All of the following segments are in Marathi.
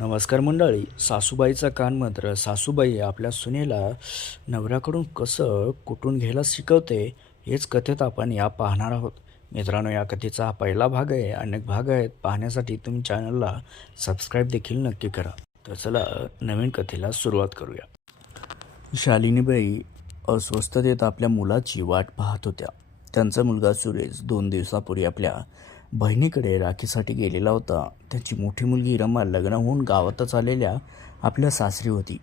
नमस्कार मंडळी. सासूबाईचा कानमंत्र. सासूबाई आपल्या सुनेला नवऱ्याकडून कसं कुटून घ्यायला शिकवते, हेच कथेत आपण पाहणार आहोत. मित्रांनो, या कथेचा हा पहिला भाग आहे. अनेक भाग आहेत पाहण्यासाठी तुम्ही चॅनलला सबस्क्राईब देखील नक्की करा. तर चला नवीन कथेला सुरुवात करूया. शालिनीबाई अस्वस्थतेत आपल्या मुलाची वाट पाहत होत्या. त्यांचा मुलगा सुरेश 2 दिवसापूर्वी आपल्या बहिणीकडे राखीसाठी गेलेला होता. त्याची मोठी मुलगी रमा लग्न होऊन गावातच आलेल्या आपल्या सासरी होती.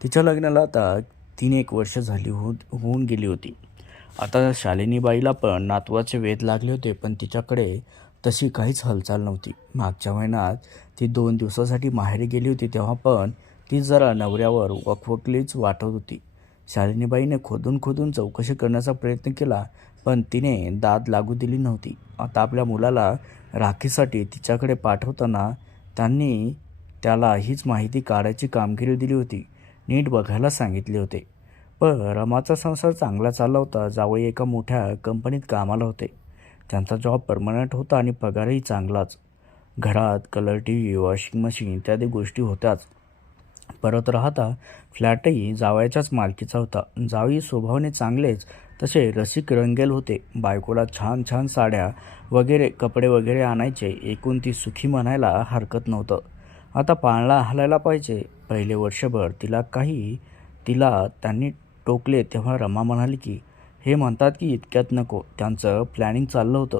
तिच्या लग्नाला आता 3-1 वर्ष झाली होऊन गेली होती. आता शालिनीबाईला पण नातवाचे वेध लागले होते, पण तिच्याकडे तशी काहीच हालचाल नव्हती. मागच्या महिन्यात ती 2 दिवसासाठी माहेरी गेली होती, तेव्हा पण ती जरा नवऱ्यावर वकवकलीच वाटत होती. शालिनीबाईने खोदून चौकशी करण्याचा प्रयत्न केला, पण तिने दाद लागू दिली नव्हती. आता आपल्या मुलाला राखीसाठी तिच्याकडे पाठवताना त्यांनी त्याला हीच माहिती काढायची कामगिरी दिली होती. नीट बघायला सांगितले होते. पण रमाचा संसार चांगला चालला होता. जावई एका मोठ्या कंपनीत कामाला होते. त्यांचा जॉब परमनंट होता आणि पगारही चांगलाच. घरात कलर टीव्ही, वॉशिंग मशीन इत्यादी गोष्टी होत्याच. परत राहता फ्लॅटही जावयाच्याच मालकीचा होता. जावई स्वभावाने चांगलेच, तसे रसिक रंगेल होते. बायकोला छान छान साड्या वगैरे कपडे वगैरे आणायचे. एकूण ती सुखी म्हणायला हरकत नव्हतं. आता पाळणा हलायला पाहिजे. पहिले वर्षभर तिला त्यांनी टोकले तेव्हा रमा म्हणाली की हे म्हणतात की इतक्यात नको. त्यांचं प्लॅनिंग चाललं होतं.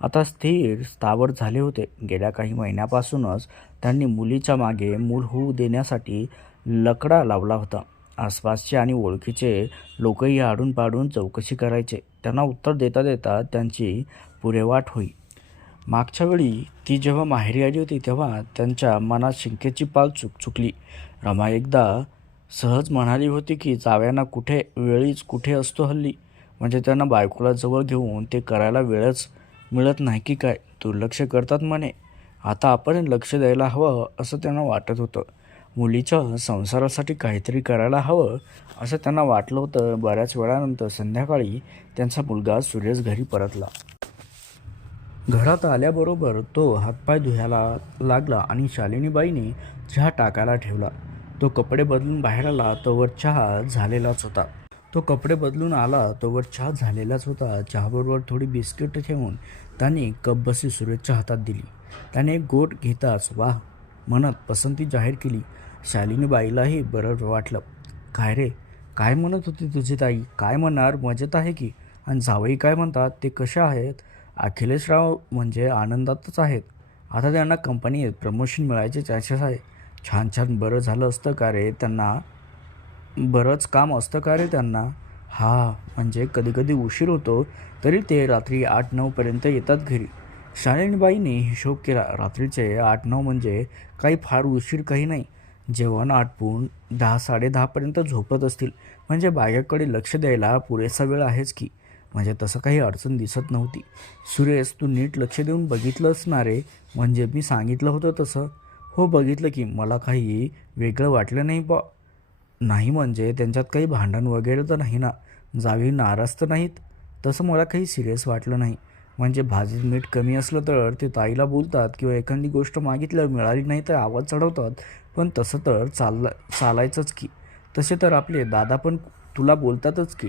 आता स्थावर झाले होते. गेल्या काही महिन्यापासूनच त्यांनी मुलीच्या मागे मूल होऊ देण्यासाठी लकडा लावला होता. आसपासचे आणि ओळखीचे लोकही आडून पाडून चौकशी करायचे. त्यांना उत्तर देता देता त्यांची पुरेवाट होई. मागच्या वेळी ती जेव्हा माहेरी आली होती तेव्हा त्यांच्या मनात शंकेची पाल चुकचुकली. रमा एकदा सहज म्हणाली होती की जावयांना वेळीच कुठे असतो हल्ली. म्हणजे त्यांना बायकोला जवळ घेऊन ते करायला वेळच मिळत नाही की काय. दुर्लक्ष करतात म्हणे. आता आपण लक्ष द्यायला हवं असं त्यांना वाटत होतं. मुलीच्या संसारासाठी काहीतरी करायला हवं असं त्यांना वाटलं होतं. बऱ्याच वेळानंतर संध्याकाळी त्यांचा मुलगा सुरेश घरी परतला. घरात आल्याबरोबर तो हातपाय धुवायला लागला आणि शालिनीबाईने चहा टाकायला ठेवला. तो कपडे बदलून बाहेर आला तोवर चहा झालेलाच होता. चहाबरोबर थोडी बिस्किट ठेवून त्याने कपबशी सुरेशच्या हातात दिली. त्याने एक गोट घेताच वाह म्हणत पसंती जाहीर केली. शालिनीबाईलाही बरं वाटलं. काय रे, काय म्हणत होती तुझी ताई? काय म्हणणार, मजेत आहे की? आणि जावई काय म्हणतात, ते कसे आहेत? अखिलेशराव म्हणजे आनंदातच आहेत. आता त्यांना कंपनीत प्रमोशन मिळायचे चान्सेस आहे. छान छान. बरंच झालं असतं का रे त्यांना? बरंच काम असतं का रे त्यांना? हा, म्हणजे कधीकधी उशीर होतो तरी ते रात्री 8-9 पर्यंत येतात घरी. शालिनीबाईंनी हिशोब केला. रात्रीचे 8-9 म्हणजे काही फार उशीर काही नाही. जेवण आटपून 10-10:30 पर्यंत झोपत असतील. म्हणजे बायकोकडे लक्ष द्यायला पुरेसा वेळ आहेच की. म्हणजे तसं काही अडचण दिसत नव्हती. सुरेश, तू नीट लक्ष देऊन बघितलंस ना रे? म्हणजे मी सांगितलं होतं तसं? हो, बघितलं की. मला काही वेगळं वाटलं नाही बा. नाही म्हणजे त्यांच्यात काही भांडण वगैरे तर नाही ना? जावई नाराज तर नाहीत? तसं मला काही सिरियस वाटलं नाही. म्हणजे भाजीत मीठ कमी असलं तर ते ताईला बोलतात किंवा एखादी गोष्ट मागितल्यावर मिळाली नाही तर आवाज चढवतात. पण तसं तर चालायचंच की. तसे तर आपले दादा पण तुला बोलतातच की.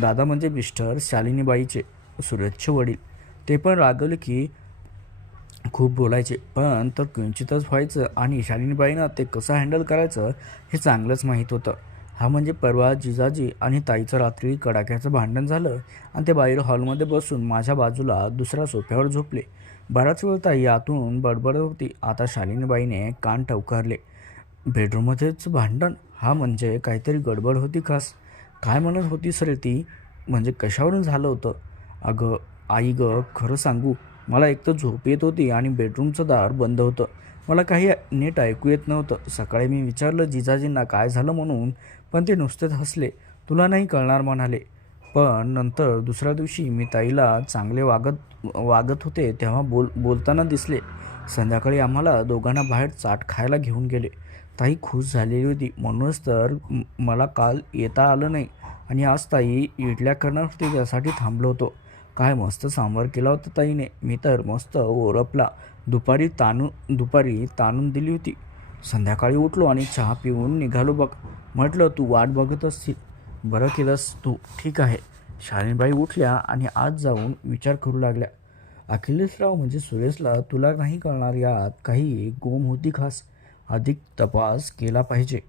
दादा म्हणजे मिस्टर शालिनीबाईचे, सुरेशचे वडील. ते पण रागवले की खूप बोलायचे, पण तर किंचितच व्हायचं. आणि शालिनीबाईंना ते कसं हँडल करायचं हे चांगलंच माहीत होतं. हा म्हणजे परवा जिजाजी आणि ताईचं रात्री कडाक्याचं भांडण झालं आणि ते बाहेर हॉलमध्ये बसून माझ्या बाजूला दुसऱ्या सोफ्यावर झोपले. बराच वेळ ताई आतून बडबडत होती. आता शालिनीबाईने कान टवकारले. बेडरूममध्येच भांडण? हा, म्हणजे काहीतरी गडबड होती खास. काय म्हणत होती सर ती? म्हणजे कशावरून झालं होतं? अगं आई गं, खरं सांगू, मला एकतर झोप येत होती आणि बेडरूमचं दार बंद होतं. मला काही नीट ऐकू येत नव्हतं. सकाळी मी विचारलं जिजाजींना काय झालं म्हणून, पण ते नुसतेच हसले. तुला नाही कळणार म्हणाले. पण नंतर दुसऱ्या दिवशी मी ताईला चांगले वागत होते तेव्हा बोलताना दिसले. संध्याकाळी आम्हाला दोघांना बाहेर चाट खायला घेऊन गेले. ताई खुश झालेली होती. म्हणूनच तर मला काल येता आलं नाही. आणि आज ताई इडल्या करणार होती, त्यासाठी थांबलो होतो. काय मस्त सांबार केला होता ताईने. मी तर मस्त ओरपला. दुपारी ताणून दिली होती. संध्याकाळी उठलो आणि चहा पिऊन निघालो बघ. म्हटलं तू वाट बघत असतील. बरं केलंस तू. ठीक आहे. शालिनीबाई उठल्या आणि आत जाऊन विचार करू लागल्या. अखिलेशराव म्हणजे सुरेशला तुला नाही कळणार, यात काही गोम होती खास. अधिक तपास केला पाहिजे.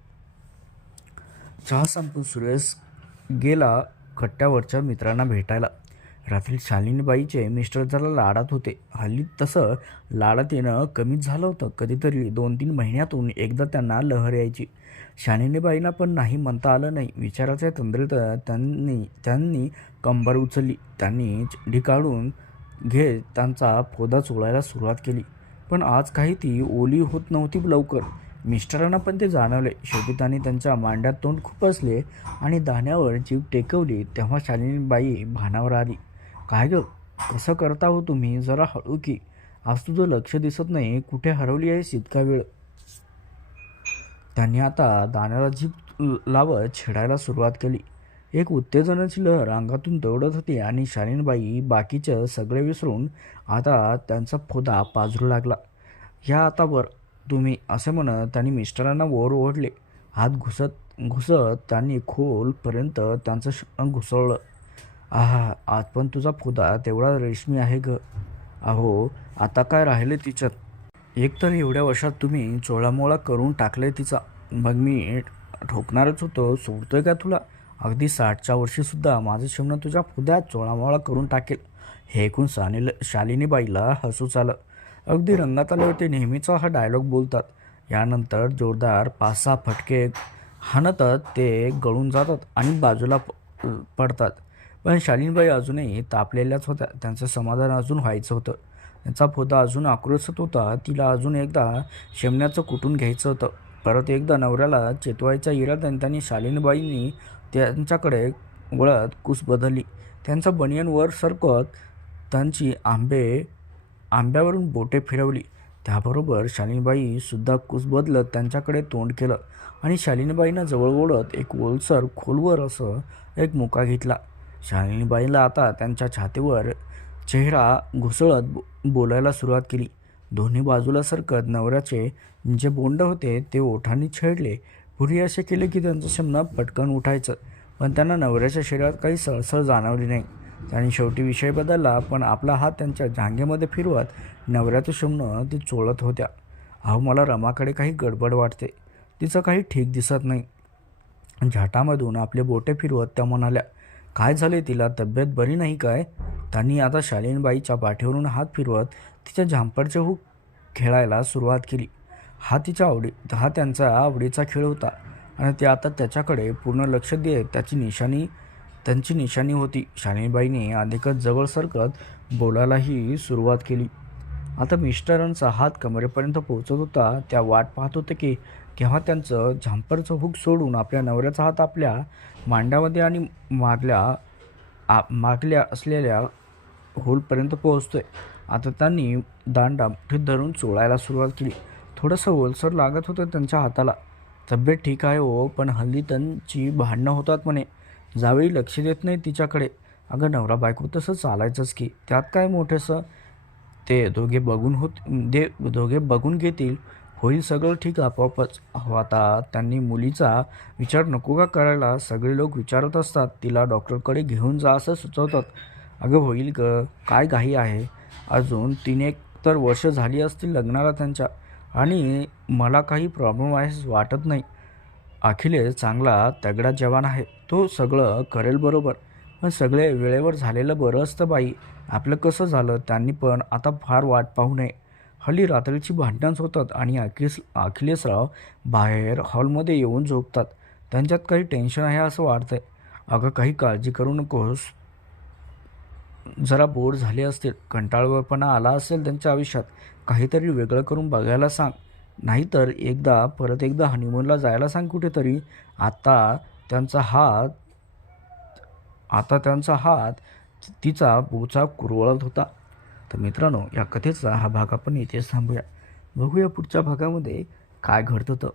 चहा संपून सुरेश गेला कट्ट्यावरच्या मित्रांना भेटायला. रात्री शालिनीबाईचे मिस्टर जरा लाडात होते. हल्ली तसं लाडात येणं कमीच झालं होतं. कधीतरी 2-3 महिन्यातून एकदा त्यांना लहर यायची. शालिनीबाईंना पण नाही म्हणता आलं नाही. विचाराच्या तंद्रीत त्यांनी कंबर उचलली. त्यांनी चिंडी काढून घेत त्यांचा फोदा चोळायला सुरुवात केली. पण आज काही ती ओली होत नव्हती लवकर. मिस्टरांना पण ते जाणवले. शेवटी त्यांनी त्यांच्या मांड्यात तोंड खुपसले आणि दाण्यावर जीभ टेकवली. तेव्हा शालिनीबाई भानावर आली. काय गं, कसं करता हो तुम्ही? जरा हळू की. आज तुझं लक्ष दिसत नाही. कुठे हरवली आहेस इतका वेळ? त्यांनी आता दाण्याला जीभ लावत छेडायला सुरुवात केली. एक उत्तेजनाची लहर अंगातून दौडत होती आणि शालिनीबाई बाकीचं सगळे विसरून आता त्यांचा फोदा पाजरू लागला. ह्या आता वर तुम्ही, असे म्हणत त्यांनी मिस्टरांना वर ओढले. हात घुसत त्यांनी खोलपर्यंत त्यांचं घुसळलं. आहा, आज पण तुझा फोदा तेवढा रेशमी आहे ग. अहो, आता काय राहिले तिच्यात? एकतर एवढ्या वर्षात तुम्ही चोळामोळा करून टाकले तिचा. मग मी ठोकणारच होतो. सोडतोय का तुला? अगदी 60च्या वर्षीसुद्धा माझं शेवणं तुझ्या फोद्यात चोळामोळा करून टाकेल. हे ऐकून शालिनीबाईला हसूच आलं. अगदी रंगात आले होते. नेहमीचा हा डायलॉग बोलतात. यानंतर जोरदार 5-6 फटके हाणतात ते गळून जातात आणि बाजूला पडतात. पण शालिनीबाई अजूनही तापलेल्याच होत्या. त्यांचं समाधान अजून व्हायचं होतं. त्यांचा फोदा अजून आक्रोशत होता. तिला अजून एकदा शेमण्याचं कुटून घ्यायचं होतं. परत एकदा नवऱ्याला चेतवायच्या इराद्याने त्यांनी शालिनीबाईंनी त्यांच्याकडे वळत कूस बदलली. त्यांचा बनियन वर सरकत त्यांची आंब्यावरून बोटे फिरवली. त्याबरोबर शालिनीबाई सुद्धा कूस बदलत त्यांच्याकडे तोंड केलं आणि शालिनीबाईंना जवळ ओढत एक ओलसर खोलवर असं एक मुका घेतला. शालिनीबाईला आता त्यांच्या छातीवर चेहरा घुसळत बोलायला सुरुवात केली. दोन्ही बाजूला सरकत नवऱ्याचे जे बोंड होते ते ओठांनी छेडले. पूर्वी असे केले की त्यांचं शेमणं पटकन उठायचं. पण त्यांना नवऱ्याच्या शरीरात काही सळसळ जाणवली नाही. त्यांनी शेवटी विषय बदलला. पण आपला हात त्यांच्या जांघेमध्ये फिरवत नवऱ्याचं शेमणं ती चोळत होत्या. अहो, मला रमाकडे काही गडबड वाटते. तिचं काही ठीक दिसत नाही. झाटामधून आपले बोटे फिरवत त्या म्हणाल्या, काय झाले तिला? तब्येत बरी नाही काय? त्यांनी आता शालिनीबाईच्या पाठीवरून हात फिरवत तिच्या झांपडचे हुक खेळायला सुरुवात केली. हा त्यांचा आवडीचा खेळ होता आणि ते आता त्याच्याकडे पूर्ण लक्ष देत त्यांची निशाणी होती. शालिनीबाईंनी अधिकच जवळ सरकत बोलायलाही सुरुवात केली. आता मिस्टरांचा हात कमरेपर्यंत पोहोचत होता. त्या वाट पाहत होते की केव्हा त्यांचं झांपरचं हुक सोडून आपल्या नवऱ्याचा हात आपल्या मांड्यामध्ये आणि मागल्या असलेल्या होलपर्यंत पोहोचतोय. आता त्यांनी दांडा मुठीत धरून चोळायला सुरुवात केली. थोडंसं ओलसर लागत होतं त्यांच्या हाताला. तब्येत ठीक आहे हो, पण हल्ली त्यांची भांडणं होतात म्हणे. जावेळी लक्ष देत नाही तिच्याकडे. अगं, नवरा बायको तसं चालायचंच की, त्यात काय मोठंसं. ते दोघे बघून घेतील. होईल सगळं ठीक आपोआपच. अहो, आता त्यांनी मुलीचा विचार नको का करायला? सगळे लोक विचारत असतात. तिला डॉक्टरकडे घेऊन जा असं सुचवतात. अगं, होईल ग. काय घाई आहे? अजून 3-1 तर वर्ष झाली असतील लग्नाला त्यांच्या. आणि मला काही प्रॉब्लेम आहे वाटत नाही. अखिलेश चांगला तगडा जवान आहे. तो सगळं करेल बरोबर. पण सगळे वेळेवर झालेलं बरं असतं बाई. आपलं कसं झालं? त्यांनी पण आता फार वाट पाहू नये. हल्ली रात्रीची भांडणंच होतात आणि अखिलेशराव बाहेर हॉलमध्ये येऊन झोपतात. त्यांच्यात काही टेन्शन आहे असं वाटतंय. अगं, काही काळजी करू नकोस. जरा बोर झाले असतील. कंटाळवाणा आला असेल त्यांच्या आयुष्यात. काहीतरी वेगळं करून बघायला सांग. नाहीतर परत एकदा हनीमूनला जायला सांग कुठेतरी. आता त्यांचा हात तिचा बोचा कुरवळत होता. तर मित्रांनो, या कथेचा हा भाग आपण इथेच थांबूया. बघूया पुढच्या भागामध्ये काय घडतं.